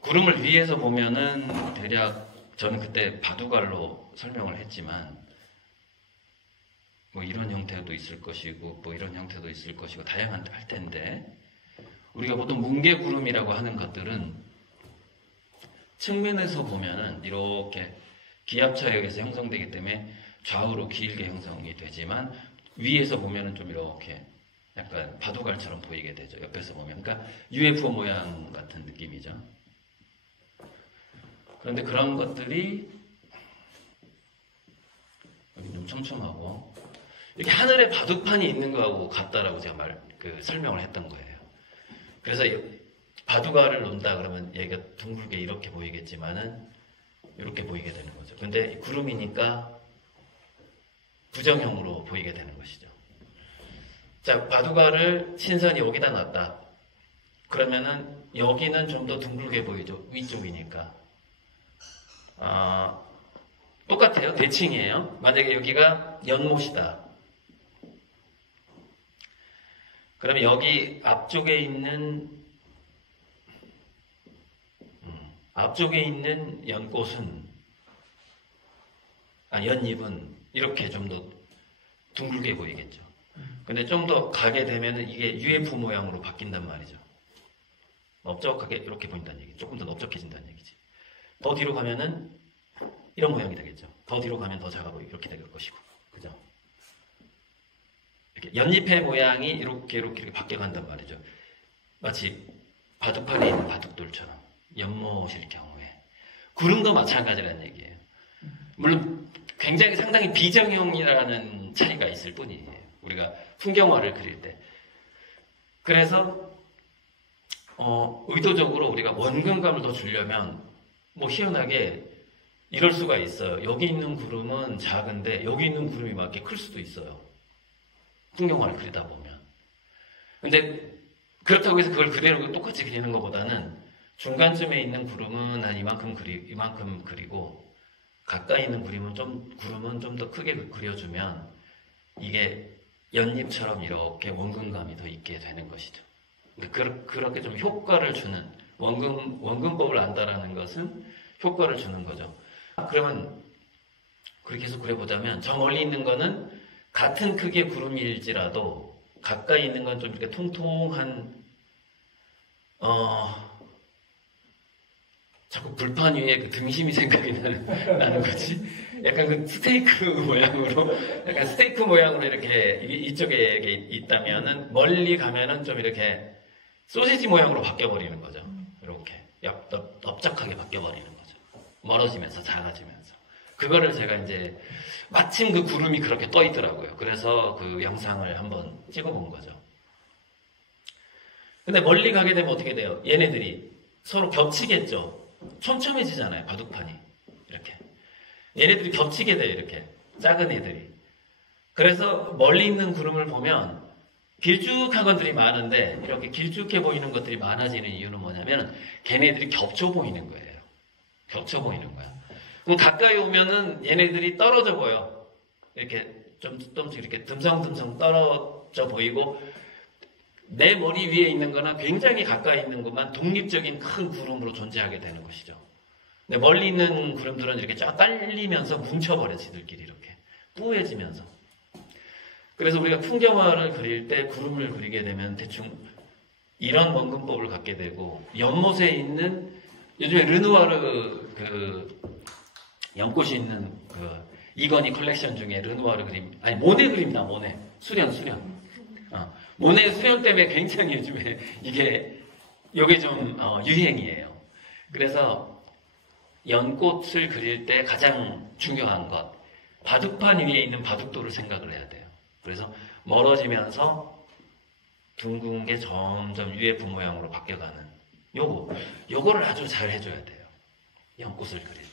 구름을 위에서 보면은 대략 저는 그때 바둑알로 설명을 했지만 뭐 이런 형태도 있을 것이고 뭐 이런 형태도 있을 것이고 다양한 할 텐데 우리가 보통 뭉게구름이라고 하는 것들은 측면에서 보면은 이렇게 기압차에 의해서 형성되기 때문에 좌우로 길게 형성이 되지만 위에서 보면은 좀 이렇게 약간 바둑알처럼 보이게 되죠. 옆에서 보면. 그러니까 UFO 모양 같은 느낌이죠. 그런데 그런 것들이 여기 좀 촘촘하고 이렇게 하늘에 바둑판이 있는 거하고 같다라고 제가 설명을 했던 거예요. 그래서 바둑알을 놓는다 그러면 얘가 둥글게 이렇게 보이겠지만은 이렇게 보이게 되는 거죠. 근데 구름이니까 부정형으로 보이게 되는 것이죠. 자, 바둑알을 신선이 여기다 놨다. 그러면은 여기는 좀 더 둥글게 보이죠. 위쪽이니까. 똑같아요. 대칭이에요. 만약에 여기가 연못이다. 그러면 여기 앞쪽에 있는 연꽃은 연잎은 이렇게 좀 더 둥글게 보이겠죠. 근데 좀 더 가게 되면 이게 UFO 모양으로 바뀐단 말이죠. 넓적하게 이렇게 보인다는 얘기. 조금 더 넓적해진다는 얘기지. 더 뒤로 가면은 이런 모양이 되겠죠. 더 뒤로 가면 더 작아 보이고 이렇게 될 것이고, 그죠? 이렇게 연잎의 모양이 이렇게 바뀌어간단 말이죠. 마치 바둑판에 있는 바둑돌처럼 연못일 경우에 구름도 마찬가지라는 얘기예요. 물론 굉장히 상당히 비정형이라는 차이가 있을 뿐이에요. 우리가 풍경화를 그릴 때. 그래서 의도적으로 우리가 원근감을 더 주려면 뭐 희한하게 이럴 수가 있어요. 여기 있는 구름은 작은데 여기 있는 구름이 막 이렇게 클 수도 있어요. 풍경화를 그리다 보면. 근데 그렇다고 해서 그걸 그대로 똑같이 그리는 것보다는 중간쯤에 있는 구름은 한 이만큼 그리고 가까이 있는 구름은 좀 더 크게 그려주면 이게 연잎처럼 이렇게 원근감이 더 있게 되는 것이죠. 그렇게 좀 효과를 주는 원근법을 안다라는 것은 효과를 주는 거죠. 그러면 그렇게 해서 그려보자면 저 멀리 있는 거는 같은 크기의 구름일지라도 가까이 있는 건 좀 이렇게 통통한 자꾸 불판 위에 그 등심이 생각이 나는 거지. 약간 그 스테이크 모양으로 이렇게 이쪽에 있다면은 멀리 가면은 좀 이렇게 소시지 모양으로 바뀌어버리는 거죠. 이렇게 넓적하게 바뀌어버리는 거죠. 멀어지면서 작아지면서. 그거를 제가 이제 마침 그 구름이 그렇게 떠 있더라고요. 그래서 그 영상을 한번 찍어본 거죠. 근데 멀리 가게 되면 어떻게 돼요? 얘네들이 서로 겹치겠죠. 촘촘해지잖아요. 바둑판이 이렇게 얘네들이 겹치게 돼요. 이렇게 작은 애들이. 그래서 멀리 있는 구름을 보면 길쭉한 것들이 많은데 이렇게 길쭉해 보이는 것들이 많아지는 이유는 뭐냐면 걔네들이 겹쳐 보이는 거예요. 겹쳐 보이는 거야. 그럼 가까이 오면은 얘네들이 떨어져 보여. 이렇게 좀씩 이렇게 듬성듬성 떨어져 보이고 내 머리 위에 있는 거나 굉장히 가까이 있는 것만 독립적인 큰 구름으로 존재하게 되는 것이죠. 근데 멀리 있는 구름들은 이렇게 쫙 딸리면서 뭉쳐버려, 지들끼리 이렇게. 뿌얘지면서. 그래서 우리가 풍경화를 그릴 때 구름을 그리게 되면 대충 이런 원근법을 갖게 되고, 연못에 있는, 요즘에 르누아르 연꽃이 있는 이건희 컬렉션 중에 르누아르 그림, 아니, 모네 그림이다, 모네. 수련. 모네 수련 때문에 굉장히 요즘에 이게 좀 유행이에요. 그래서 연꽃을 그릴 때 가장 중요한 것, 바둑판 위에 있는 바둑돌을 생각을 해야 돼요. 그래서 멀어지면서 둥근 게 점점 UFO 모양으로 바뀌어가는 요거를 아주 잘 해줘야 돼요. 연꽃을 그릴 때.